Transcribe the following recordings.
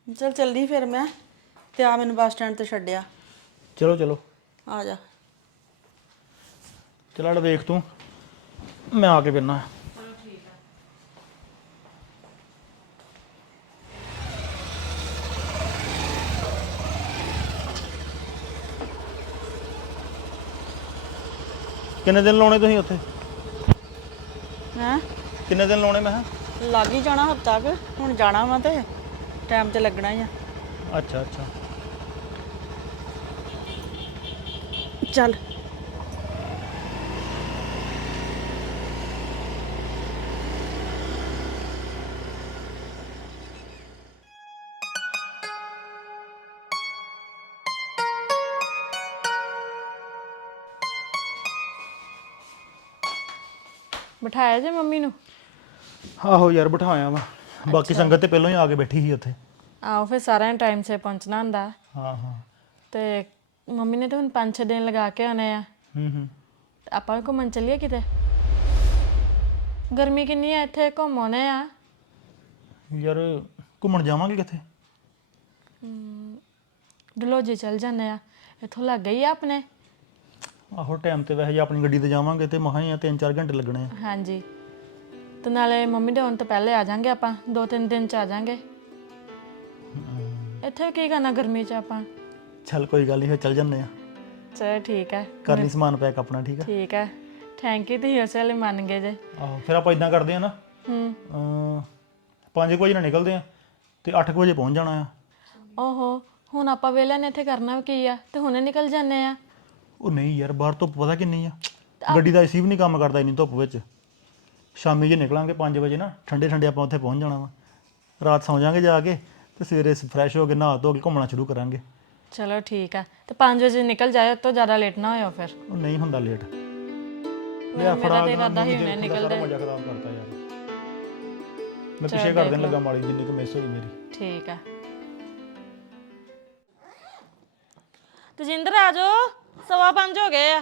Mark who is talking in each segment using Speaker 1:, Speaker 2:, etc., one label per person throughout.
Speaker 1: चल चलनी फिर मैं ते आ मैनू बस स्टैंड ते छड्डिया
Speaker 2: चलो चलो
Speaker 1: आ जा
Speaker 2: चल अड़ देख तू मैं आके फिरना किन्ने दिन लाने तुसीं उत्थे
Speaker 1: हैं
Speaker 2: किन्ने दिन लाने मैं
Speaker 1: लग ही जाना हफ्ता क हुण जाना वा ते टाइम ते लगना ही आ
Speaker 2: अच्छा अच्छा
Speaker 1: चल ਬਿਠਾਇਆ ਜੇ ਮੰਮੀ ਨੂੰ
Speaker 2: ਆਹੋ ਯਾਰ ਬਿਠਾਇਆ ਵਾ ਬਾਕੀ ਸੰਗਤ ਤੇ ਪਹਿਲਾਂ ਹੀ ਆ ਕੇ ਬੈਠੀ ਸੀ ਉੱਥੇ
Speaker 1: ਆਓ ਫਿਰ ਸਾਰਿਆਂ ਨੇ ਟਾਈਮ ਸੇ ਪਹੁੰਚਣਾ ਹੁੰਦਾ
Speaker 2: ਹਾਂ ਹਾਂ
Speaker 1: ਤੇ ਮੰਮੀ ਨੇ ਤਾਂ ਹੁਣ 5-6 ਦਿਨ ਲਗਾ ਕੇ ਆਉਣੇ ਆ ਤੇ ਆਪਾਂ ਵੀ ਘੁੰਮਣ ਚੱਲੀਏ ਕਿਤੇ ਗਰਮੀ ਕਿੰਨੀ ਆ ਇੱਥੇ ਘੁੰਮ ਆਉਣੇ ਆ
Speaker 2: ਯਾਰ ਘੁੰਮਣ ਜਾਵਾਂਗੇ ਕਿੱਥੇ
Speaker 1: ਡਲਹੌਜੀ ਚੱਲ ਜਾਂਦੇ ਆ ਇੱਥੋਂ ਲੱਗ ਗਈ ਆ ਆਪਣੇ
Speaker 2: ਆਹੋ ਟਾਈਮ ਤੇ ਵੈਸੇ ਜੇ ਆਪਣੀ ਗੱਡੀ ਤੇ ਜਾਵਾਂਗੇ ਤੇ ਮਸਾਂ ਹੀ ਆ 3-4 ਘੰਟੇ ਲੱਗਣੇ ਆ
Speaker 1: ਹਾਂਜੀ ਤੇ ਨਾਲੇ ਮੰਮੀ ਦੇ ਆਉਣ ਤੋਂ ਪਹਿਲੇ ਆ ਜਾਾਂਗੇ ਆਪਾਂ 2-3 ਦਿਨ ਚ ਆ ਜਾਾਂਗੇ ਇੱਥੇ ਕੀ ਕਰਨਾ ਗਰਮੀ ਚ ਆਪਾਂ
Speaker 2: ਚੱਲ ਕੋਈ ਗੱਲ ਨਹੀਂ ਫਿਰ ਚੱਲ ਜੰਨੇ ਆ
Speaker 1: ਚਲ ਠੀਕ ਹੈ
Speaker 2: ਕਰ ਲਈ ਸਮਾਨ ਪੈਕ ਆਪਣਾ ਠੀਕ ਆ
Speaker 1: ਠੀਕ ਹੈ ਥੈਂਕ ਯੂ ਤੁਸੀਂ ਉਸੇ ਲਈ ਮੰਨ ਗਏ ਜੇ
Speaker 2: ਆਹੋ ਫਿਰ ਆਪਾਂ ਇਦਾਂ ਕਰਦੇ ਆ ਨਾ 5 ਵਜੇ ਨਾਲ ਨਿਕਲਦੇ ਆ ਤੇ 8 ਵਜੇ ਪਹੁੰਚ ਜਾਣਾ ਆ
Speaker 1: ਓਹੋ ਹੁਣ ਆਪਾਂ ਵੇਲੇ ਨੇ ਇੱਥੇ ਕਰਨਾ ਕੀ ਆ ਤੇ ਹੁਣੇ ਨਿਕਲ ਜਾਂਦੇ ਆ
Speaker 2: ਉਹ ਨਹੀਂ ਯਾਰ ਬਾਹਰ ਧੁੱਪ ਪਤਾ ਕਿੰਨੀ ਆ ਗੱਡੀ ਦਾ ਏਸੀ ਵੀ ਨਹੀਂ ਕੰਮ ਕਰਦਾ ਇੰਨੀ ਧੁੱਪ ਵਿੱਚ ਸ਼ਾਮੀ ਜੇ ਨਿਕਲਾਂਗੇ 5 ਵਜੇ ਨਾ ਠੰਡੇ ਠੰਡੇ ਆਪਾਂ ਉੱਥੇ ਪਹੁੰਚ ਜਾਣਾ ਵਾ ਰਾਤ ਸੌਂ ਜਾਾਂਗੇ ਜਾ ਕੇ ਤੇ ਸਵੇਰੇ ਫਰੈਸ਼ ਹੋ ਕੇ ਨਹਾ ਧੋ ਕੇ ਘੁੰਮਣਾ ਸ਼ੁਰੂ ਕਰਾਂਗੇ
Speaker 1: ਚਲੋ ਠੀਕ ਆ ਤੇ 5 ਵਜੇ ਨਿਕਲ ਜਾਇਓ ਤੋਂ ਜ਼ਿਆਦਾ ਲੇਟ ਨਾ ਹੋਇਓ ਫਿਰ
Speaker 2: ਉਹ ਨਹੀਂ ਹੁੰਦਾ ਲੇਟ
Speaker 1: ਮੇਰਾ ਤੇ ਇਰਾਦਾ ਹੀ ਹੁਣੇ ਨਿਕਲਦੇ
Speaker 2: ਮਜ਼ਾ ਖਰਾਬ ਕਰਤਾ ਯਾਰ ਮੈਂ ਪਿੱਛੇ ਕਰ ਦੇਣ ਲੱਗਾ ਮਾੜੀ ਜਿੰਨੀ ਕੁ ਮਿਸ ਹੋਈ ਮੇਰੀ
Speaker 1: ਠੀਕ ਆ ਤਜਿੰਦਰ ਆ ਜਾਓ 5:15 ਹੋ ਗਏ ਆ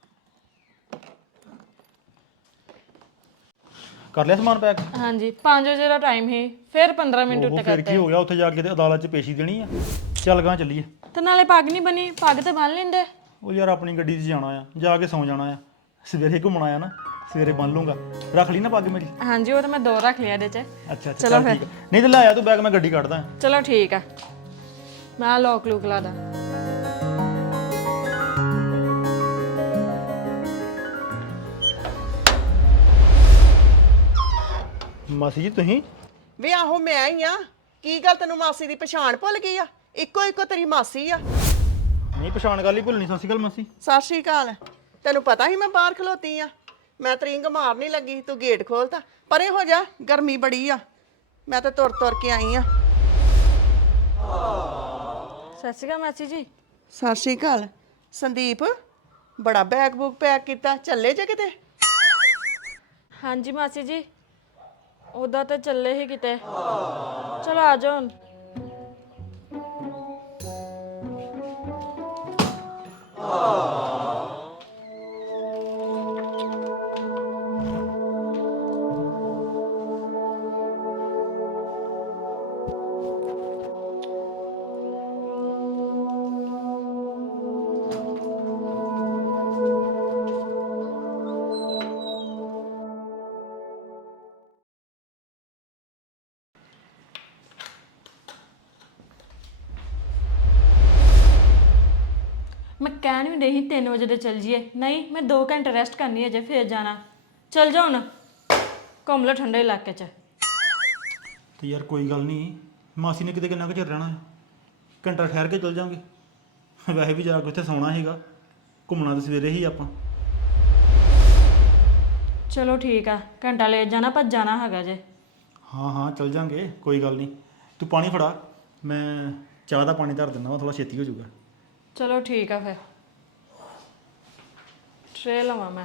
Speaker 2: ਕਰ ਲਿਆ ਸਮਾਨ ਪੈਕ
Speaker 1: ਹਾਂਜੀ 5 ਵਜੇ ਦਾ ਟਾਈਮ ਹੀ ਫਿਰ 15 ਮਿੰਟ ਉੱਤੇ
Speaker 2: ਫਿਰ
Speaker 1: ਕਰਤੇ
Speaker 2: ਕੀ ਹੋ ਗਿਆ ਉੱਥੇ ਜਾ ਕੇ ਤੇ ਅਦਾਲਤ 'ਚ ਪੇਸ਼ੀ ਦੇਣੀ ਆ ਚੱਲ ਗਾਂ ਚੱਲੀਏ
Speaker 1: ਤੇ ਨਾਲੇ ਪੱਗ ਨਹੀਂ ਬਣੀ ਪੱਗ ਤੇ ਬੰਨ ਲੈਂਦੇ
Speaker 2: ਉਹ ਯਾਰ ਆਪਣੀ ਗੱਡੀ 'ਚ ਜਾਣਾ ਆ ਜਾ ਕੇ ਸੌਂ ਜਾਣਾ ਆ ਸਵੇਰੇ ਘੁੰਮਣਾ ਆ ਨਾ ਸਵੇਰੇ ਬੰਨ ਲੂੰਗਾ ਰੱਖ ਲਈ ਨਾ ਪੱਗ ਮੇਰੀ
Speaker 1: ਹਾਂਜੀ ਉਹ ਤਾਂ ਮੈਂ 2 ਰੱਖ ਲਿਆ ਇਹਦੇ ਚ
Speaker 2: ਅੱਛਾ ਅੱਛਾ ਚੱਲ ਠੀਕ ਆ ਨਹੀਂ ਤੇ ਲੈ ਆ ਤੂੰ ਬੈਗ ਮੈਂ ਗੱਡੀ ਕੱਢਦਾ
Speaker 1: ਚਲੋ ਠੀਕ ਆ ਮੈਂ ਲੋਕ ਲੂਕ ਲਾ ਦਾਂ
Speaker 2: ਮਾਸੀ ਜੀ ਤੁਸੀਂ
Speaker 3: ਵੇ ਆਹੋ ਮੈਂ ਹੀ ਆ ਕੀ ਗੱਲ ਤੈਨੂੰ ਮਾਸੀ ਦੀ ਪਛਾਣ ਭੁੱਲ ਗਈ ਆ ਇੱਕੋ ਇੱਕੋ ਤੇਰੀ ਮਾਸੀ ਆ
Speaker 2: ਨਹੀਂ ਪਛਾਣ ਗੱਲ ਹੀ ਭੁੱਲਣੀ ਸਤਿ ਸ਼੍ਰੀ ਅਕਾਲ ਮਾਸੀ
Speaker 3: ਸਤਿ ਸ਼੍ਰੀ ਅਕਾਲ ਤੈਨੂੰ ਪਤਾ ਸੀ ਮੈਂ ਬਾਹਰ ਖਲੋਤੀ ਆ ਮੈਂ ਤਰੀਂਗ ਮਾਰਨੀ ਲੱਗੀ ਤੂੰ ਗੇਟ ਖੋਲਤਾ ਪਰੇ ਹੋ ਜਾ ਗਰਮੀ ਬੜੀ ਆ ਮੈਂ ਤਾਂ ਤੁਰ ਤੁਰ ਕੇ ਆਈ ਆ
Speaker 1: ਸਤਿ ਸ਼੍ਰੀ ਅਕਾਲ ਮਾਸੀ ਜੀ
Speaker 3: ਸਤਿ ਸ਼੍ਰੀ ਅਕਾਲ ਸੰਦੀਪ ਬੜਾ ਬੈਗ ਬੁੱਕ ਪੈਕ ਕੀਤਾ ਚੱਲੇ ਜੇ ਕਿਤੇ
Speaker 1: ਹਾਂਜੀ ਮਾਸੀ ਜੀ ਉਹਦਾ ਤਾਂ ਚੱਲੇ ਹੀ ਕਿਤੇ ਚਲੋ ਆ ਜਾਓ ਹੁਣ ਮੈਂ ਕਹਿਣ ਵੀ ਰਹੀ 3 ਵਜੇ ਦੇ ਚੱਲ ਜੀਏ ਨਹੀਂ ਮੈਂ 2 ਘੰਟੇ ਰੈਸਟ ਕਰਨੀ ਹੈ ਜੇ ਫੇਰ ਜਾਣਾ ਚੱਲ ਜਾਓ ਹੁਣ ਘੁੰਮ ਲਓ ਠੰਡੇ ਇਲਾਕੇ 'ਚ
Speaker 2: ਤੇ ਯਾਰ ਕੋਈ ਗੱਲ ਨਹੀਂ ਮਾਸੀ ਨੇ ਕਿਤੇ ਕਿੰਨਾ ਕੁ ਚਿਰ ਰਹਿਣਾ ਹੈ ਘੰਟਾ ਠਹਿਰ ਕੇ ਚੱਲ ਜਾਾਂਗੇ ਵੈਸੇ ਵੀ ਜਾ ਕੇ ਉੱਥੇ ਸੌਣਾ ਹੈਗਾ ਘੁੰਮਣਾ ਤਾਂ ਸਵੇਰੇ ਹੀ ਆਪਾਂ
Speaker 1: ਚਲੋ ਠੀਕ ਆ ਘੰਟਾ ਲੈ ਜਾਣਾ ਪਰ ਜਾਣਾ ਹੈਗਾ ਜੇ
Speaker 2: ਹਾਂ ਹਾਂ ਚੱਲ ਜਾਾਂਗੇ ਕੋਈ ਗੱਲ ਨਹੀਂ ਤੂੰ ਪਾਣੀ ਫੜਾ ਮੈਂ ਚਾਹ ਦਾ ਪਾਣੀ ਧਰ ਦਿੰਦਾ ਵਾ ਥੋੜਾ ਛੇਤੀ ਹੋ ਜਾਊਗਾ
Speaker 1: ਚਲੋ ਠੀਕ ਆ ਫਿਰ ਟਰੇ ਲਵਾਂ ਮੈਂ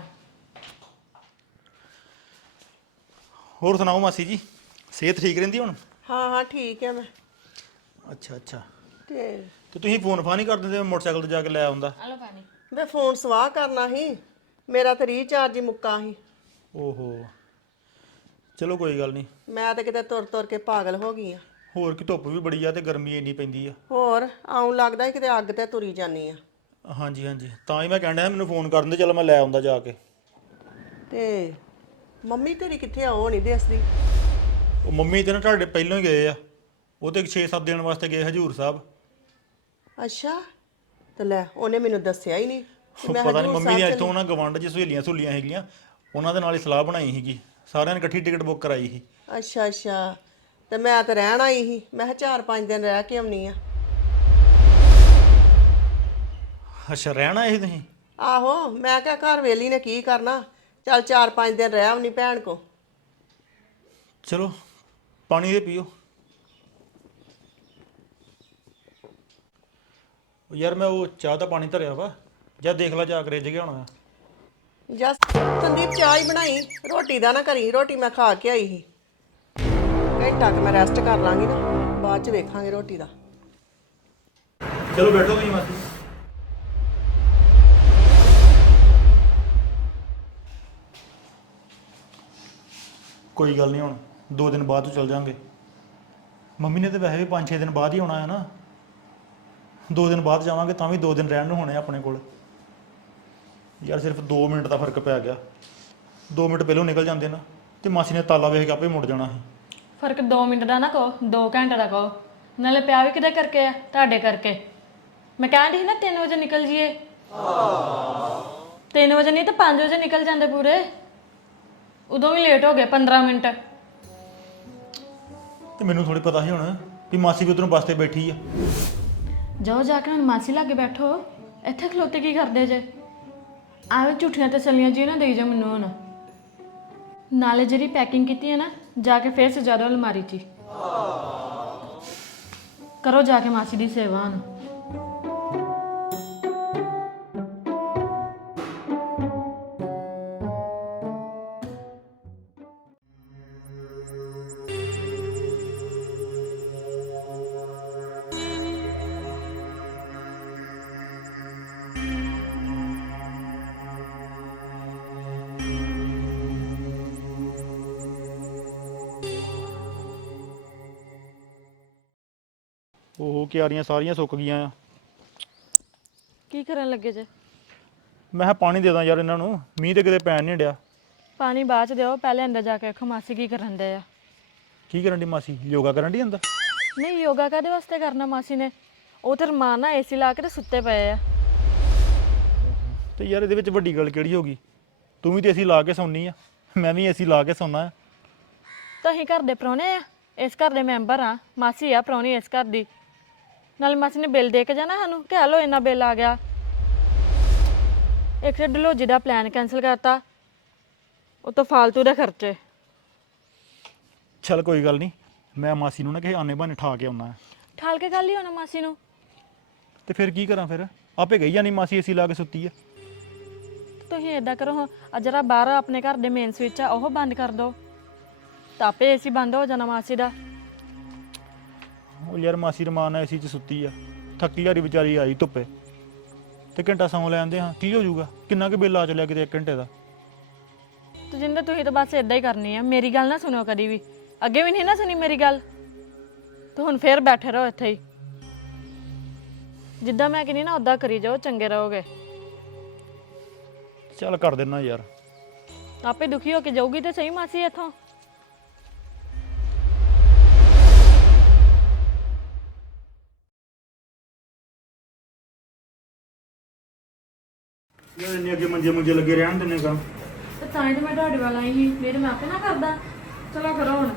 Speaker 2: ਹੋਰ ਸੁਣਾਓ ਮਾਸੀ ਜੀ ਸਿਹਤ ਠੀਕ ਰਹਿੰਦੀ ਹੁਣ
Speaker 3: ਹਾਂ ਹਾਂ ਠੀਕ ਹੈ ਮੈਂ
Speaker 2: ਅੱਛਾ ਅੱਛਾ
Speaker 3: ਤੇ
Speaker 2: ਤੇ ਤੁਸੀਂ ਫੋਨ ਫਾਨ ਹੀ ਕਰ ਦਿੰਦੇ ਮੋਟਰਸਾਈਕਲ ਤੇ ਜਾ ਕੇ ਲੈ ਆਉਂਦਾ
Speaker 1: ਆ ਲਓ ਪਾਣੀ
Speaker 3: ਵੇ ਫੋਨ ਸਵਾਹ ਕਰਨਾ ਸੀ ਮੇਰਾ ਤਾਂ ਰੀਚਾਰਜ ਹੀ ਮੁੱਕਾ ਸੀ
Speaker 2: ਓਹੋ ਚਲੋ ਕੋਈ ਗੱਲ ਨਹੀਂ
Speaker 3: ਮੈਂ ਤਾਂ ਕਿਤੇ ਤੁਰ ਤੁਰ ਕੇ ਪਾਗਲ ਹੋ ਗਈ ਆ
Speaker 2: ਹੋਰ ਕੀ ਧੁੱਪ ਵੀ ਬੜੀ ਆ ਤੇ ਗਰਮੀ ਇੰਨੀ ਪੈਂਦੀ ਆ।
Speaker 3: ਹੋਰ ਆਉਂ ਲੱਗਦਾ ਸੀ ਕਿਤੇ ਅੱਗ ਤੇ ਤੁਰੀ ਜਾਨੀ ਆ।
Speaker 2: ਹਾਂਜੀ ਹਾਂਜੀ, ਤਾਂ ਹੀ ਮੈਂ ਕਹਿਣ ਡਿਆ ਮੈਨੂੰ ਫੋਨ ਕਰਨ ਦੇ, ਚਲ ਮੈਂ ਲੈ ਆਉਂਦਾ ਜਾ ਕੇ।
Speaker 3: ਤੇ ਮੰਮੀ ਤੇਰੀ ਕਿੱਥੇ ਆ, ਉਹ ਨਹੀਂ ਦਿਸਦੀ।
Speaker 2: ਉਹ ਮੰਮੀ ਤੇ ਨਾ ਤੁਹਾਡੇ ਪਹਿਲਾਂ ਹੀ ਗਏ ਆ, ਉਹ ਤੇ 6-7 ਦਿਨ ਵਾਸਤੇ ਗਏ ਹਜੂਰ ਸਾਹਿਬ।
Speaker 3: ਅੱਛਾ, ਤੇ ਲੈ ਉਹਨੇ ਮੈਨੂੰ ਦੱਸਿਆ ਹੀ ਨਹੀਂ ਕਿ ਮੈਂ
Speaker 2: ਪਤਾ ਨਹੀਂ
Speaker 3: ਹਜ਼ੂਰ
Speaker 2: ਮੰਮੀ
Speaker 3: ਸਾਹਿਬ
Speaker 2: ਦੀ ਅੱਜ
Speaker 3: ਚੱਲੀ।
Speaker 2: ਤੋਂ ਉਹਨਾਂ ਗਵਾਂਢ 'ਚ ਸਹੇਲੀਆਂ ਸਹੂਲੀਆਂ ਹੈਗੀਆਂ, ਉਹਨਾਂ ਦੇ ਨਾਲ ਹੀ ਸਲਾਹ ਬਣਾਈ ਸੀਗੀ, ਸਾਰਿਆਂ ਨੇ ਇਕੱਠੀ ਟਿਕਟ ਬੁੱਕ ਕਰਾਈ ਸੀ।
Speaker 3: ਅੱਛਾ ਅੱਛਾ, ਤੇ ਮੈਂ ਤਾਂ ਰਹਿਣ ਆਈ ਸੀ, ਮੈਂ ਕਿਹਾ 4-5 ਦਿਨ ਰਹਿ ਕੇ ਆਉਣੀ ਆ।
Speaker 2: ਅੱਛਾ, ਰਹਿਣ ਆਏ ਸੀ ਤੁਸੀਂ?
Speaker 3: ਆਹੋ, ਮੈਂ ਕਿਹਾ ਘਰ ਵੇਲੀ ਨੇ ਕੀ ਕਰਨਾ, ਚੱਲ 4-5 ਦਿਨ ਰਹਿ ਆਉਣੀ ਭੈਣ ਕੋ।
Speaker 2: ਚਲੋ ਪਾਣੀ ਦੇ ਪੀਓ। ਯਾਰ ਮੈਂ ਉਹ ਚਾਹ ਦਾ ਪਾਣੀ ਧਰਿਆ ਵਾ, ਜਾਂ ਦੇਖ ਲਾ ਜਾ ਕੇ ਰਿੱਝ ਗਿਆ ਹੋਣਾ।
Speaker 3: ਜਸ ਸੰਦੀਪ ਚਾਹ ਹੀ ਬਣਾਈ, ਰੋਟੀ ਦਾ ਨਾ ਕਰੀ, ਰੋਟੀ ਮੈਂ ਖਾ ਕੇ ਆਈ ਸੀ। ਘੰਟਾ ਕਿ ਮੈਂ ਰੈਸਟ ਕਰ ਲਾਂਗੀ ਨਾ, ਬਾਅਦ ਚ ਵੇਖਾਂਗੇ ਰੋਟੀ ਦਾ।
Speaker 2: ਚਲੋ ਬੈਠੋ ਤੁਸੀਂ ਮਾਸੀ। ਕੋਈ ਗੱਲ ਨਹੀਂ, ਹੁਣ 2 ਦਿਨ ਬਾਅਦ ਚੱਲ ਜਾਾਂਗੇ। ਮੰਮੀ ਨੇ ਤਾਂ ਵੈਸੇ ਵੀ 5-6 ਦਿਨ ਬਾਅਦ ਹੀ ਆਉਣਾ ਹੈ ਨਾ। 2 ਦਿਨ ਬਾਅਦ ਜਾਵਾਂਗੇ ਤਾਂ ਵੀ 2 ਦਿਨ ਰਹਿਣ ਨੂੰ ਹੋਣੇ ਆਪਣੇ ਕੋਲ। ਯਾਰ ਸਿਰਫ 2 ਮਿੰਟ ਦਾ ਫਰਕ ਪੈ ਗਿਆ, 2 ਮਿੰਟ ਪਹਿਲਾਂ ਨਿਕਲ ਜਾਂਦੇ ਨਾ ਤੇ ਮਾਸੀ ਨੇ ਤਾਲਾ ਵੇਖ ਕੇ ਆਪੇ ਮੁੜ ਜਾਣਾ ਸੀ।
Speaker 1: ਫਰਕ 2 ਮਿੰਟ ਦਾ ਨਾ ਕਹੋ, 2 ਘੰਟੇ ਦਾ ਕਹੋ। ਨਾਲੇ ਪਿਆ ਵੀ ਕਿਹਦੇ ਕਰਕੇ ਆ? ਤੁਹਾਡੇ ਕਰਕੇ। ਮੈਂ ਕਹਿੰਦੀ ਸੀ ਨਾ 3 ਵਜੇ ਨਿਕਲ ਜੀਏ। 3 ਵਜੇ ਨਹੀਂ ਤਾਂ 5 ਵਜੇ ਨਿਕਲ ਜਾਂਦੇ ਪੂਰੇ। ਉਦੋਂ ਵੀ ਲੇਟ ਹੋ ਗਏ 15 ਮਿੰਟ।
Speaker 2: ਤੇ ਮੈਨੂੰ ਥੋੜੀ ਪਤਾ ਸੀ ਹੁਣ ਵੀ ਮਾਸੀ ਵੀ ਉਧਰੋਂ ਬੱਸ ਤੇ ਬੈਠੀ ਆ।
Speaker 1: ਜਾਓ ਜਾ ਕੇ ਹੁਣ ਮਾਸੀ ਲਾਗੇ ਬੈਠੋ, ਇੱਥੇ ਖਲੋਤੇ ਕੀ ਕਰਦੇ ਜੇ? ਆਵੇ ਝੂਠੀਆਂ ਤਸੱਲੀਆਂ ਜੀ ਨਾ ਦੇਈ ਜਾ ਮੈਨੂੰ ਹੁਣ। ਨਾਲੇ ਜਿਹੜੀ ਪੈਕਿੰਗ ਕੀਤੀ ਹੈ ਨਾ, ਜਾ ਕੇ ਫੇਰ ਸਜਾ ਦਿਓ ਅਲਮਾਰੀ 'ਚ ਹੀ। ਕਰੋ ਜਾ ਕੇ ਮਾਸੀ ਦੀ ਸੇਵਾ ਹੁਣ।
Speaker 2: ਉਹ ਕਿਆਰੀਆਂ ਸਾਰੀਆਂ ਸੁੱਕ ਗਈਆਂ ਆ।
Speaker 1: ਕੀ ਕਰਨ ਲੱਗੇ ਜੇ?
Speaker 2: ਮੈਂ ਕਿਹਾ ਪਾਣੀ ਦੇ ਦਾਂ ਯਾਰ ਇਹਨਾਂ ਨੂੰ, ਮੀਂਹ ਤੇ ਕਿਤੇ ਪੈਣ ਨਹੀਂ ਡਿਆ।
Speaker 1: ਪਾਣੀ ਬਾਅਦ 'ਚ ਦਿਓ, ਪਹਿਲੇ ਅੰਦਰ ਜਾ ਕੇ ਵੇਖੋ ਮਾਸੀ ਕੀ ਕਰਨ ਦੇ ਆ।
Speaker 2: ਕੀ ਕਰਨ ਦੀ ਮਾਸੀ? ਯੋਗਾ ਕਰਨ ਦੀ ਅੰਦਰ?
Speaker 1: ਨਹੀਂ, ਯੋਗਾ ਕਾਹਦੇ ਵਾਸਤੇ ਕਰਨਾ ਮਾਸੀ ਨੇ? ਉਹ ਤੇ ਰਮਾਨ ਨਾਲ ਏਸੀ ਲਾ ਕੇ ਤੇ ਸੁੱਤੇ ਪਏ ਆ।
Speaker 2: ਤੇ ਯਾਰ ਇਹਦੇ ਵਿੱਚ ਵੱਡੀ ਗੱਲ ਕਿਹੜੀ ਹੋ ਗਈ? ਤੂੰ ਵੀ ਤੇ ਏਸੀ ਲਾ ਕੇ ਸੌਂਦੀ ਆ, ਮੈਂ ਵੀ ਏਸੀ ਲਾ ਕੇ ਸੌਂਦਾ ਆ।
Speaker 1: ਤੁਸੀਂ ਘਰ ਦੇ ਪ੍ਰਾਹੁਣੇ ਆ, ਇਸ ਘਰ ਦੇ ਮੈਂਬਰ ਆ। ਮਾਸੀ ਆ ਪ੍ਰਾਹੁਣੀ ਇਸ ਘਰ ਦੀ। ਨਾਲ ਮਾਸੀ ਨੇ ਬਿੱਲ ਦੇ ਕੇ ਜਾਣਾ ਸਾਨੂੰ, ਕਹਿ ਲੋ ਇੰਨਾ ਬਿੱਲ ਆ ਗਿਆ। ਇੱਕ ਤੇ ਡਲਹੌਜੀ ਦਾ ਪਲਾਨ ਕੈਂਸਲ ਕਰਤਾ, ਉਹ ਤੋਂ ਫਾਲਤੂ ਦੇ ਖਰਚੇ।
Speaker 2: ਚੱਲ ਕੋਈ ਗੱਲ ਨਹੀਂ, ਮੈਂ ਮਾਸੀ ਨੂੰ ਨਾ ਕਿਸੇ ਆਨੇ ਬਹਾਨੇ ਠਾ ਕੇ ਆਉਣਾ।
Speaker 1: ਠਾਲ ਕੇ ਗੱਲ ਹੀ ਹੋਣਾ ਮਾਸੀ ਨੂੰ।
Speaker 2: ਤੇ ਫਿਰ ਕੀ ਕਰਾਂ? ਫਿਰ ਆਪੇ ਗਈ ਜਾਣੀ, ਮਾਸੀ ਏਸੀ ਲਾ ਕੇ ਸੁੱਤੀ ਆ।
Speaker 1: ਤੁਸੀਂ ਏਦਾਂ ਕਰੋ, ਆ ਜਿਹੜਾ ਬਾਹਰ ਆਪਣੇ ਘਰ ਦੇ ਮੇਨ ਸਵਿੱਚ ਆ ਉਹ ਬੰਦ ਕਰ ਦਿਓ, ਤਾਂ ਆਪੇ ਏਸੀ ਬੰਦ ਹੋ ਜਾਣਾ ਮਾਸੀ ਦਾ।
Speaker 2: ਉਹ ਯਾਰ ਮਾਸੀ ਰਮਾਨ ਨਾਲ ਏਸੀ 'ਚ ਸੁੱਤੀ ਆ, ਥੱਕੀ ਹਾਰੀ ਵਿਚਾਰੀ ਆਈ ਧੁੱਪੇ, ਤੇ ਘੰਟਾ ਸੌਂ ਲੈਂਦੇ ਹਾਂ, ਕੀ ਹੋ ਜਾਊਗਾ? ਕਿੰਨਾ ਕੁ ਬਿੱਲ ਆ ਚੱਲਿਆ ਕਿਤੇ 1 ਘੰਟੇ ਦਾ।
Speaker 1: ਤੇ ਜਿੰਦੇ ਤੁਸੀਂ ਤਾਂ ਬਸ ਇਦਾਂ ਹੀ ਕਰਨੀ ਆ, ਮੇਰੀ ਗੱਲ ਨਾ ਸੁਣੋ ਕਦੀ ਵੀ। ਅੱਗੇ ਵੀ ਨਹੀਂ ਨਾ ਸੁਣੀ ਮੇਰੀ ਗੱਲ, ਤੇ ਹੁਣ ਫੇਰ ਬੈਠੇ ਰਹੋ ਇੱਥੇ ਹੀ। ਜਿੱਦਾਂ ਮੈਂ ਕਹਿੰਦੀ ਨਾ ਉੱਦਾਂ ਕਰੀ ਜਾਓ, ਚੰਗੇ ਰਹੋਗੇ।
Speaker 2: ਚੱਲ ਕਰ ਦਿੰਦਾ ਯਾਰ।
Speaker 1: ਆਪੇ ਦੁਖੀ ਹੋ ਕੇ ਜਾਊਗੀ ਤੇ ਸਹੀ ਮਾਸੀ ਇੱਥੋਂ।
Speaker 2: ਯਾਰ ਇੰਨੇ ਅੱਗੇ ਮੰਜੇ ਲੱਗੇ ਰਹਿਣ ਦਿੰਨੇ ਕੰਮ।
Speaker 1: ਤੇ ਤਾਂ ਹੀ ਤਾਂ ਮੈਂ ਤੁਹਾਡੇ ਵੱਲ ਆਈ ਸੀ, ਮੇਰੇ ਮੈਂ ਆਪੇ ਨਾ ਕਰਦਾ। ਚਲੋ ਕਰੋ ਹੁਣ।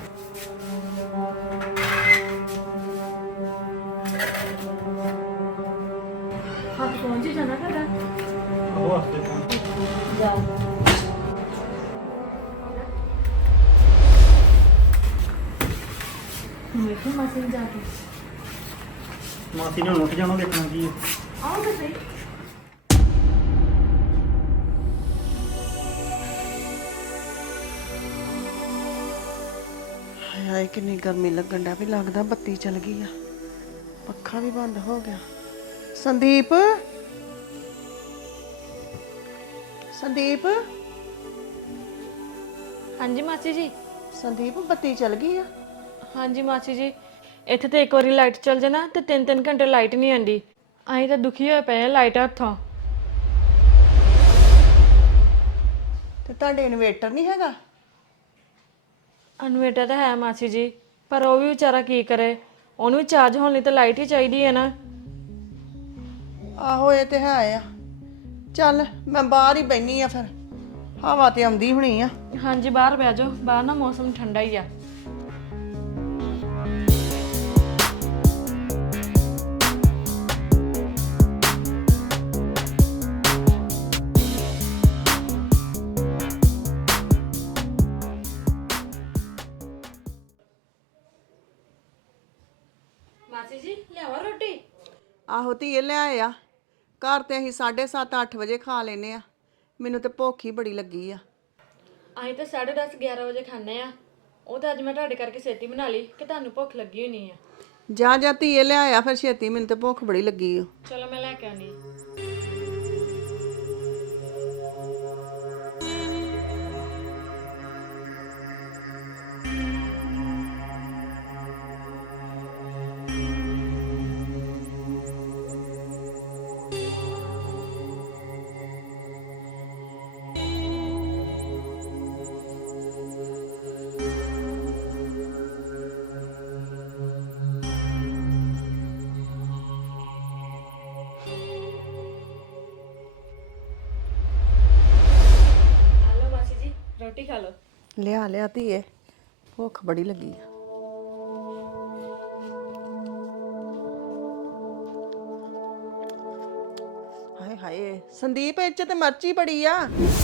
Speaker 1: ਹੱਥ ਪਹੁੰਚ ਹੀ ਜਾਣਾ ਤੁਹਾਡਾ।
Speaker 2: ਉਹ ਹੱਥ ਤੇ
Speaker 1: ਜਾ ਵੇਖੋ ਮਾਸੀ ਨੂੰ ਜਾ ਕੇ।
Speaker 2: ਮਾਸੀ ਨੇ ਹੁਣ ਉੱਠ ਜਾਣਾ, ਦੇਖਣਾ ਕੀ ਹੈ।
Speaker 1: ਆਓ ਤਾਂ ਸਹੀ।
Speaker 3: ਹਾਏ ਕਿੰਨੀ ਗਰਮੀ ਲੱਗਣ ਡਿਆ, ਵੀ ਲੱਗਦਾ ਬੱਤੀ ਚਲ ਗਈ ਆ, ਪੱਖਾ ਵੀ ਬੰਦ ਹੋ ਗਿਆ। ਸੰਦੀਪ, ਸੰਦੀਪ,
Speaker 1: ਹਾਂਜੀ ਮਾਸੀ ਜੀ।
Speaker 3: ਸੰਦੀਪ ਬੱਤੀ ਚਲ ਗਈ ਆ।
Speaker 1: ਹਾਂਜੀ ਮਾਸੀ ਜੀ, ਇੱਥੇ ਤੇ ਇੱਕ ਵਾਰੀ ਲਾਈਟ ਚੱਲ ਜਾਏ ਨਾ ਤੇ 3-3 ਘੰਟੇ ਲਾਈਟ ਨਹੀਂ ਆਉਂਦੀ। ਅਸੀਂ ਤਾਂ ਦੁਖੀ ਹੋਏ ਪਏ ਆ ਲਾਈਟ ਹੱਥੋਂ।
Speaker 3: ਤੇ ਤੁਹਾਡੇ ਇਨਵੇਟਰ ਨਹੀਂ ਹੈਗਾ?
Speaker 1: ਇਨਵੇਟਰ ਤਾਂ ਹੈ ਮਾਸੀ ਜੀ, ਪਰ ਉਹ ਵੀ ਵਿਚਾਰਾ ਕੀ ਕਰੇ, ਉਹਨੂੰ ਵੀ ਚਾਰਜ ਹੋਣ ਲਈ ਤਾਂ ਲਾਈਟ ਹੀ ਚਾਹੀਦੀ ਹੈ ਨਾ।
Speaker 3: ਆਹੋ ਇਹ ਤੇ ਹੈ ਆ। ਚੱਲ ਮੈਂ ਬਾਹਰ ਹੀ ਬੈਣੀ ਆ, ਫਿਰ ਹਵਾ ਤੇ ਆਉਂਦੀ ਹੋਣੀ ਆ।
Speaker 1: ਹਾਂਜੀ ਬਾਹਰ ਬਹਿ ਜਾਓ, ਬਾਹਰ ਨਾ ਮੌਸਮ ਠੰਡਾ ਹੀ ਆ। ਮਾਸੀ ਜੀ ਲਿਆਵਾ ਰੋਟੀ?
Speaker 3: ਆਹੋ ਧੀਏ ਲਿਆਏ ਆ। ਘਰ ਤੇ ਅਸੀਂ 7:30-8 ਵਜੇ ਖਾ ਲੈਨੇ ਆ। ਮੈਨੂੰ ਤੇ ਭੁੱਖ ਹੀ ਬੜੀ ਲੱਗੀ ਆ।
Speaker 1: ਅਸੀਂ ਤਾਂ 10:30-11 ਵਜੇ ਖਾਂਦੇ ਆ। ਉਹ ਤਾਂ ਅੱਜ ਮੈਂ ਤੁਹਾਡੇ ਕਰਕੇ ਛੇਤੀ ਬਣਾ ਲਈ ਕਿ ਤੁਹਾਨੂੰ ਭੁੱਖ ਲੱਗੀ ਹੋਣੀ ਆ।
Speaker 3: ਜਾ ਜਾ ਧੀਏ ਲਿਆਇਆ ਫਿਰ ਛੇਤੀ, ਮੈਨੂੰ ਤੇ ਭੁੱਖ ਬੜੀ ਲੱਗੀ ਓ।
Speaker 1: ਚਲੋ ਮੈਂ ਲੈ ਕੇ ਆਉਣੀ। ਹਲੋ ਮਾਸੀ ਜੀ ਰੋਟੀ ਖਾ ਲਓ।
Speaker 3: ਲਿਆ ਲਿਆ ਧੀਏ, ਭੁੱਖ ਬੜੀ ਲੱਗੀ ਆ। ਹਾਏ ਹਾਏ ਸੰਦੀਪ, ਇਹ 'ਚ ਤੇ ਮਿਰਚੀ ਬੜੀ ਆ।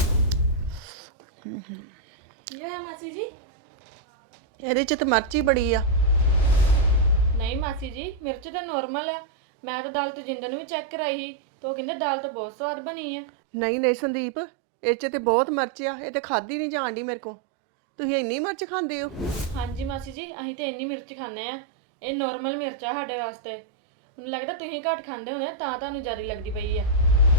Speaker 1: ਕੀ ਹੋਇਆ ਮਾਸੀ ਜੀ?
Speaker 3: ਇਹਦੇ 'ਚ ਤੇ ਮਿਰਚੀ ਬੜੀ ਆ।
Speaker 1: ਨਹੀਂ ਮਾਸੀ ਜੀ, ਮਿਰਚ ਤਾਂ ਨੋਰਮਲ ਆ। ਮੈਂ ਤਾਂ ਦਾਲ ਤਜਿੰਦਰ ਨੂੰ ਵੀ ਚੈੱਕ ਕਰਾਈ ਸੀ ਤੇ ਉਹ ਕਹਿੰਦੇ ਦਾਲ ਤਾਂ ਬਹੁਤ ਸਵਾਦ ਬਣੀ ਆ।
Speaker 3: ਨਹੀਂ ਨਹੀਂ ਸੰਦੀਪ, ਇਹ 'ਚ ਤੇ ਬਹੁਤ ਮਿਰਚ ਆ। ਇਹ ਤੇ ਖਾਦੀ ਨਹੀਂ ਜਾਣ ਡਈ ਮੇਰੇ ਕੋ। ਤੁਸੀਂ ਇੰਨੀ ਮਿਰਚ ਖਾਂਦੇ ਹੋ?
Speaker 1: ਹਾਂਜੀ ਮਾਸੀ ਜੀ, ਅਸੀਂ ਤੇ ਇੰਨੀ ਮਿਰਚ ਖਾਂਦੇ ਆ। ਇਹ ਨੋਰਮਲ ਮਿਰਚ ਆ ਸਾਡੇ ਵਾਸਤੇ। ਮੈਨੂੰ ਲੱਗਦਾ ਤੁਸੀਂ ਘੱਟ ਖਾਂਦੇ ਹੋਣੇ ਤਾਂ ਤੁਹਾਨੂੰ ਜ਼ਿਆਦਾ ਲੱਗਦੀ ਪਈ ਆ।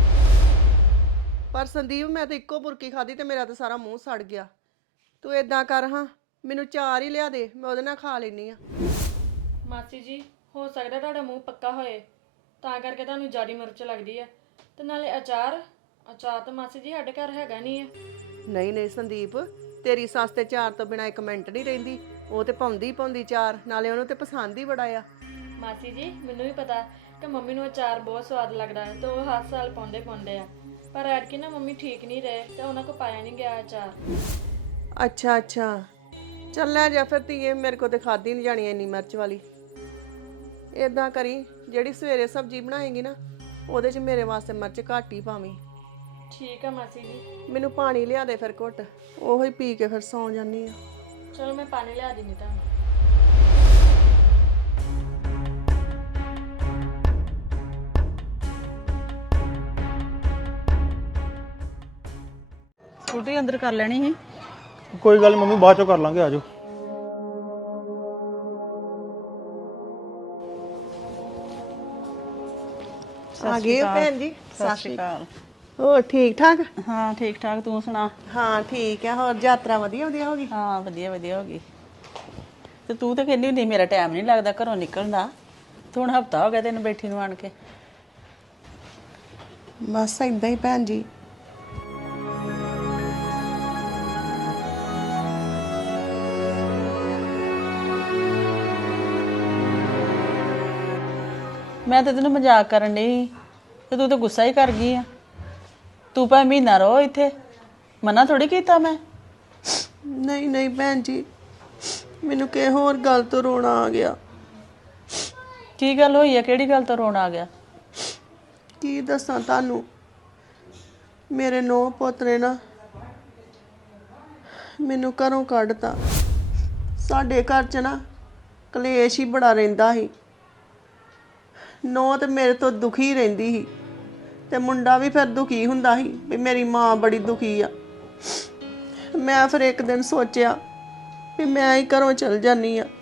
Speaker 3: ਪਰ ਸੰਦੀਪ ਮੈਂ ਤਾਂ ਇੱਕੋ ਬੁਰਕੀ ਖਾਦੀ ਤੇ ਮੇਰਾ ਤਾਂ ਸਾਰਾ ਮੂੰਹ ਸੜ ਗਿਆ। ਤੂੰ ਏਦਾਂ ਕਰ ਹਾਂ, ਮੈਨੂੰ 4 ਹੀ ਲਿਆ ਦੇ, ਮੈਂ ਉਹਦੇ ਨਾਲ ਖਾ ਲੈਣੀ ਆ।
Speaker 1: ਮਾਸੀ ਜੀ ਹੋ ਸਕਦਾ ਤੁਹਾਡਾ ਮੂੰਹ ਪੱਕਾ ਹੋਏ ਤਾਂ ਕਰਕੇ ਤੁਹਾਨੂੰ ਜ਼ਿਆਦਾ ਮਿਰਚ ਲੱਗਦੀ ਆ। ਤੇ ਨਾਲੇ ਅਚਾਰ ਤਾਂ ਮਾਸੀ ਜੀ ਸਾਡੇ ਘਰ ਹੈਗਾ ਨਹੀਂ ਆ।
Speaker 3: ਨਹੀਂ ਨਹੀਂ ਸੰਦੀਪ, ਤੇਰੀ ਸੱਸ ਤੇ 4 ਤੋਂ ਬਿਨਾ ਇੱਕ ਮਿੰਟ ਨਹੀਂ ਰਹਿੰਦੀ। ਉਹ ਤੇ ਪਾਉਂਦੀ 4, ਨਾਲੇ ਉਹਨੂੰ ਤੇ ਪਸੰਦ ਹੀ ਬੜਾ ਆ।
Speaker 1: ਮਾਸੀ ਜੀ ਮੈਨੂੰ ਵੀ ਪਤਾ ਕਿ ਮੰਮੀ ਨੂੰ ਅਚਾਰ ਬਹੁਤ ਸਵਾਦ ਲੱਗਦਾ ਤੇ ਉਹ ਹਰ ਸਾਲ ਪਾਉਂਦੇ ਆ। ਪਰ ਐਤਕੀ ਨਾ ਮੰਮੀ ਠੀਕ ਨਹੀਂ ਰਹੇ ਤੇ ਉਹਨਾਂ ਕੋ ਪਾਇਆ ਨਹੀਂ ਗਿਆ ਅਚਾਰ।
Speaker 3: ਅੱਛਾ ਅੱਛਾ, ਚੱਲ ਲੈ ਜਾ ਫਿਰ ਧੀਏ, ਮੇਰੇ ਕੋ ਤੇ ਖਾਦੀ ਨਹੀਂ ਜਾਣੀ ਇੰਨੀ ਮਿਰਚ ਵਾਲੀ। ਏਦਾਂ ਕਰੀ, ਜਿਹੜੀ ਸਵੇਰੇ ਸਬਜ਼ੀ ਬਣਾਏਗੀ ਨਾ ਉਹਦੇ 'ਚ ਮੇਰੇ ਵਾਸਤੇ ਮਿਰਚ ਘੱਟ ਹੀ ਪਾਵੀਂ।
Speaker 1: ਠੀਕ ਆ ਮਾਸੀ ਜੀ।
Speaker 3: ਮੈਨੂੰ ਪਾਣੀ ਲਿਆ ਦੇ ਫਿਰ ਘੁੱਟ, ਉਹੋ ਹੀ ਪੀ ਕੇ ਫਿਰ ਸੌਂ ਜਾਂਦੀ ਆ।
Speaker 1: ਚਲੋ ਮੈਂ ਪਾਣੀ ਲਿਆ ਦਿੰਦੀ ਤੁਹਾਨੂੰ।
Speaker 4: ਸਕੂਟਰੀ ਅੰਦਰ ਕਰ ਲੈਣੀ ਸੀ।
Speaker 2: ਕੋਈ ਗੱਲ ਨੀ ਮੰਮੀ, ਬਾਅਦ ਚੋਂ ਕਰ ਲਾਂਗੇ, ਆਜੋ।
Speaker 3: ਆ ਗਏ ਹੋ ਭੈਣ ਜੀ?
Speaker 4: ਸਤਿ ਸ਼੍ਰੀ ਅਕਾਲ।
Speaker 3: ਹੋਰ ਠੀਕ ਠਾਕ?
Speaker 4: ਹਾਂ ਠੀਕ ਠਾਕ, ਤੂੰ ਸੁਣਾ?
Speaker 3: ਹਾਂ ਠੀਕ ਆ। ਹੋਰ ਯਾਤਰਾ ਵਧੀਆ ਵਧੀਆ ਹੋ ਗਈ?
Speaker 4: ਹਾਂ ਵਧੀਆ ਵਧੀਆ ਹੋ ਗਈ। ਤੇ ਤੂੰ ਤਾਂ ਕਹਿੰਦੀ ਹੁੰਦੀ ਮੇਰਾ ਟਾਈਮ ਨਹੀਂ ਲੱਗਦਾ ਘਰੋਂ ਨਿਕਲਣ ਦਾ। ਤੇ ਹੁਣ ਹਫਤਾ ਹੋ ਗਿਆ ਤੈਨੂੰ ਬੈਠੀ ਨੂੰ ਆਣ ਕੇ।
Speaker 3: ਬਸ ਏਦਾਂ ਹੀ ਭੈਣ ਜੀ।
Speaker 4: ਮੈਂ ਤਾਂ ਤੈਨੂੰ ਮਜ਼ਾਕ ਕਰਨ ਡਈ ਤੇ ਤੂੰ ਤਾਂ ਗੁੱਸਾ ਹੀ ਕਰ ਗਈ ਆ। ਤੂੰ ਭਾਵੇਂ ਮਹੀਨਾ ਰਹੋ ਇੱਥੇ, ਮਨਾ ਥੋੜੀ ਕੀਤਾ ਮੈਂ।
Speaker 3: ਨਹੀਂ ਨਹੀਂ ਭੈਣ ਜੀ, ਮੈਨੂੰ ਕਿਸੇ ਹੋਰ ਗੱਲ ਤੋਂ ਰੋਣਾ ਆ ਗਿਆ।
Speaker 4: ਕੀ ਗੱਲ ਹੋਈ ਆ? ਕਿਹੜੀ ਗੱਲ ਤੋਂ ਰੋਣ ਆ ਗਿਆ?
Speaker 3: ਕੀ ਦੱਸਾਂ ਤੁਹਾਨੂੰ, ਮੇਰੇ ਨੂੰਹ ਪੁੱਤ ਨੇ ਨਾ ਮੈਨੂੰ ਘਰੋਂ ਕੱਢਤਾ। ਸਾਡੇ ਘਰ 'ਚ ਨਾ ਕਲੇਸ਼ ਹੀ ਬੜਾ ਰਹਿੰਦਾ ਸੀ। ਨੂੰਹ ਤੇ ਮੇਰੇ ਤੋਂ ਦੁਖੀ ਰਹਿੰਦੀ ਸੀ ਤੇ ਮੁੰਡਾ ਵੀ ਫਿਰ ਦੁਖੀ ਹੁੰਦਾ ਸੀ ਵੀ ਮੇਰੀ ਮਾਂ ਬੜੀ ਦੁਖੀ ਆ। ਮੈਂ ਫਿਰ ਇੱਕ ਦਿਨ ਸੋਚਿਆ ਵੀ ਮੈਂ ਹੀ ਘਰੋਂ ਚਲ ਜਾਨੀ ਆ।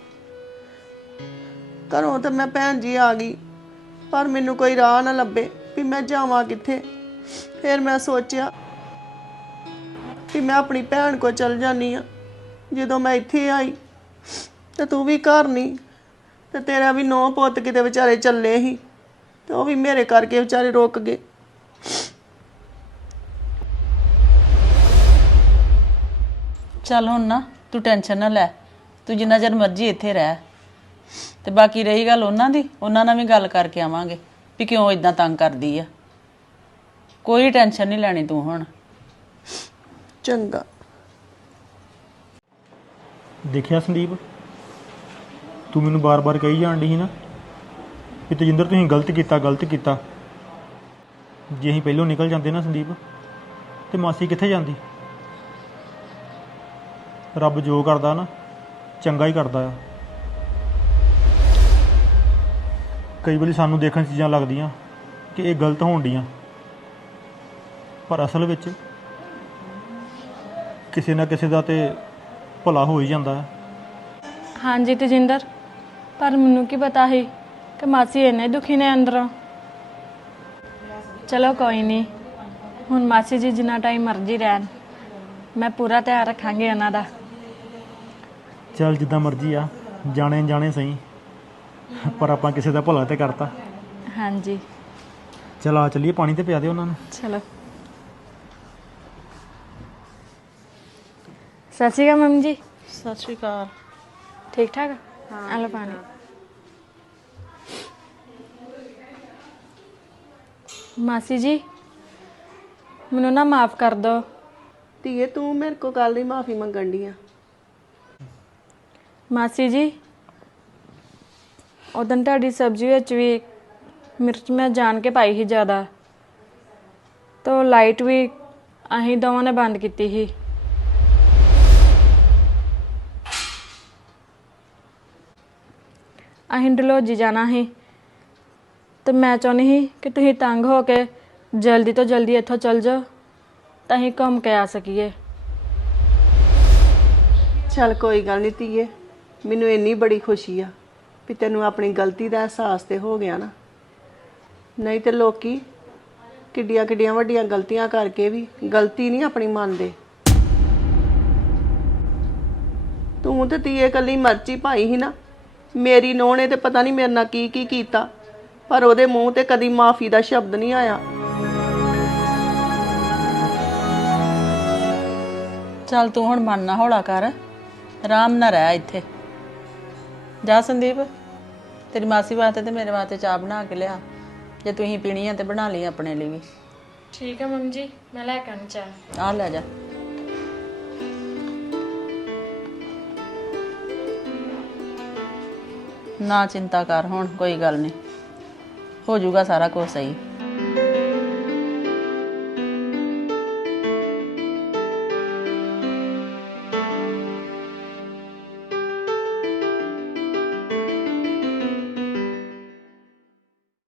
Speaker 3: ਘਰੋਂ ਤਾਂ ਮੈਂ ਭੈਣ ਜੀ ਆ ਗਈ, ਪਰ ਮੈਨੂੰ ਕੋਈ ਰਾਹ ਨਾ ਲੱਭੇ ਵੀ ਮੈਂ ਜਾਵਾਂ ਕਿੱਥੇ। ਫਿਰ ਮੈਂ ਸੋਚਿਆ ਵੀ ਮੈਂ ਆਪਣੀ ਭੈਣ ਕੋਲ ਚਲ ਜਾਨੀ ਆ। ਜਦੋਂ ਮੈਂ ਇੱਥੇ ਆਈ ਤੇ ਤੂੰ ਵੀ ਘਰ ਨਹੀਂ, ਤੇ ਤੇਰਾ ਵੀ ਨੌ ਪੁੱਤ ਕਿਤੇ ਵਿਚਾਰੇ ਚੱਲੇ ਸੀ ਤੇ ਉਹ ਵੀ ਮੇਰੇ ਕਰਕੇ ਵਿਚਾਰੇ ਰੁਕ ਗਏ।
Speaker 4: ਚੱਲ ਹੁਣ ਨਾ ਤੂੰ ਟੈਨਸ਼ਨ ਨਾ ਲੈ, ਤੂੰ ਜਿੰਨਾ ਚਿਰ ਮਰਜ਼ੀ ਇੱਥੇ ਰਹਿ। ਤੇ ਬਾਕੀ ਰਹੀ ਗੱਲ ਉਹਨਾਂ ਦੀ, ਉਹਨਾਂ ਨਾਲ ਵੀ ਗੱਲ ਕਰਕੇ ਆਵਾਂਗੇ ਵੀ ਕਿਉਂ ਇਦਾਂ ਤੰਗ ਕਰਦੀ ਆ। ਕੋਈ ਟੈਨਸ਼ਨ ਨਹੀਂ ਲੈਣੀ ਤੂੰ ਹੁਣ।
Speaker 3: ਚੰਗਾ।
Speaker 2: ਦੇਖਿਆ ਸੰਦੀਪ, ਤੂੰ ਮੈਨੂੰ ਬਾਰ-ਬਾਰ ਕਹੀ ਜਾਣ ਡਈ ਸੀ ਨਾ ਕਿ ਤੇਜਿੰਦਰ ਤੁਸੀਂ ਗਲਤ ਕੀਤਾ। ਜੇ ਅਸੀਂ ਪਹਿਲੋਂ ਨਿਕਲ ਜਾਂਦੇ ਨਾ ਸੰਦੀਪ, ਤੇ ਮਾਸੀ ਕਿੱਥੇ ਜਾਂਦੀ? ਰੱਬ ਜੋ ਕਰਦਾ ਨਾ ਚੰਗਾ ਹੀ ਕਰਦਾ ਆ। ਕਈ ਵਾਰੀ ਸਾਨੂੰ ਦੇਖਣ ਚੀਜ਼ਾਂ ਲੱਗਦੀਆਂ ਕਿ ਇਹ ਗਲਤ ਹੋਣ ਡੀਆਂ, ਪਰ ਅਸਲ ਵਿੱਚ ਕਿਸੇ ਨਾ ਕਿਸੇ ਦਾ ਤੇ ਭਲਾ ਹੋ ਹੀ ਜਾਂਦਾ ਹੈ।
Speaker 1: ਹਾਂਜੀ ਤੇਜਿੰਦਰ, ਪਰ ਮੈਨੂੰ ਕੀ ਪਤਾ ਸੀ ਕਿ ਮਾਸੀ ਇੰਨੇ ਦੁਖੀ ਨੇ ਅੰਦਰੋਂ। ਚਲੋ ਕੋਈ ਨਹੀਂ, ਹੁਣ ਮਾਸੀ ਜੀ ਜਿੰਨਾ ਟਾਈਮ ਮਰਜ਼ੀ ਰਹਿਣ, ਮੈਂ ਪੂਰਾ ਧਿਆਨ ਰੱਖਾਂਗੀ ਉਹਨਾਂ ਦਾ।
Speaker 2: ਚੱਲ ਜਿੱਦਾਂ ਮਰਜ਼ੀ ਆ, ਜਾਣੇ ਸਹੀ, ਪਰ ਆਪਾਂ ਕਿਸੇ ਦਾ ਭਲਾ ਤੇ ਕਰਤਾ।
Speaker 1: ਹਾਂਜੀ
Speaker 2: ਚਲ ਆ ਚੱਲੀਏ, ਪਾਣੀ ਤੇ ਪਿਆ ਦੇ ਉਹਨਾਂ ਨੂੰ।
Speaker 1: ਚਲੋ। ਸਤਿ ਸ਼੍ਰੀ ਅਕਾਲ ਮੰਮੀ ਜੀ।
Speaker 4: ਸਤਿ ਸ਼੍ਰੀ ਅਕਾਲ।
Speaker 1: ਠੀਕ ਠਾਕ? ਆ ਲਓ ਪਾਣੀ। ਮਾਸੀ ਜੀ ਮੈਨੂੰ ਨਾ ਮਾਫ ਕਰ ਦਿਓ।
Speaker 3: ਧੀਏ ਤੂੰ ਮੇਰੇ ਕੋਲ ਕੱਲ ਦੀ ਮਾਫੀ ਮੰਗਣ ਡਈ ਆ।
Speaker 1: ਮਾਸੀ ਜੀ ਉਦੋਂ ਤੁਹਾਡੀ ਸਬਜ਼ੀ ਵਿੱਚ ਵੀ ਮਿਰਚ ਮੈਂ ਜਾਣ ਕੇ ਪਾਈ ਸੀ ਜ਼ਿਆਦਾ, ਤਾਂ ਲਾਈਟ ਵੀ ਅਸੀਂ ਦੋਵਾਂ ਨੇ ਬੰਦ ਕੀਤੀ ਸੀ। ਅਸੀਂ ਡਲਹੌਜੀ ਜਾਣਾ ਸੀ ਤੇ ਮੈਂ ਚਾਹੁੰਦੀ ਸੀ ਕਿ ਤੁਸੀਂ ਤੰਗ ਹੋ ਕੇ ਜਲਦੀ ਤੋਂ ਜਲਦੀ ਇੱਥੋਂ ਚੱਲ ਜਾਓ ਤਾਂ ਅਸੀਂ ਘੁੰਮ ਕੇ ਆ ਸਕੀਏ।
Speaker 3: ਚੱਲ ਕੋਈ ਗੱਲ ਨਹੀਂ ਧੀਏ, ਮੈਨੂੰ ਇੰਨੀ ਬੜੀ ਖੁਸ਼ੀ ਆ ਵੀ ਤੈਨੂੰ ਆਪਣੀ ਗਲਤੀ ਦਾ ਅਹਿਸਾਸ ਤੇ ਹੋ ਗਿਆ ਨਾ। ਨਹੀਂ ਤੇ ਲੋਕੀ ਕਿੱਡੀਆਂ ਕਿੱਡੀਆਂ ਵੱਡੀਆਂ ਗਲਤੀਆਂ ਕਰਕੇ ਵੀ ਗਲਤੀ ਨਹੀਂ ਆਪਣੀ ਮੰਨਦੇ। ਤੂੰ ਤੇ ਧੀਏ ਕੱਲੀ ਮਰਜ਼ੀ ਪਾਈ ਸੀ ਨਾ। ਮੇਰੀ ਨੂੰਹ ਨੇ ਤੇ ਪਤਾ ਨਹੀਂ ਮੇਰੇ ਨਾਲ ਕੀ ਕੀ ਕੀਤਾ, ਪਰ ਉਹਦੇ ਮੂੰਹ ਤੇ ਕਦੀ ਮਾਫੀ ਦਾ ਸ਼ਬਦ ਨਹੀਂ ਆਇਆ।
Speaker 4: ਚੱਲ ਤੂੰ ਹੁਣ ਮਨ ਨਾ ਹੌਲਾ ਕਰ, ਆਰਾਮ ਨਾਲ ਰਹਿ ਇੱਥੇ। ਜਾ ਸੰਦੀਪ, ਤੇਰੀ ਮਾਸੀ ਵਾਸਤੇ ਤੇ ਮੇਰੇ ਵਾਸਤੇ ਚਾਹ ਬਣਾ ਕੇ ਲਿਆ। ਜੇ ਤੁਸੀਂ ਪੀਣੀ ਆ ਤੇ ਬਣਾ ਲਈ ਆਪਣੇ ਲਈ ਵੀ।
Speaker 1: ਠੀਕ ਹੈ ਮੰਮੀ ਜੀ, ਮੈਂ ਲੈ ਕੇ ਆਉਣੀ ਚਾਹ।
Speaker 4: ਆ ਲੈ ਜਾ। ਨਾ ਚਿੰਤਾ ਕਰ, ਹੁਣ ਕੋਈ ਗੱਲ ਨਹੀਂ, ਹੋ ਜਾਊਗਾ ਸਾਰਾ ਕੁਝ ਸਹੀ।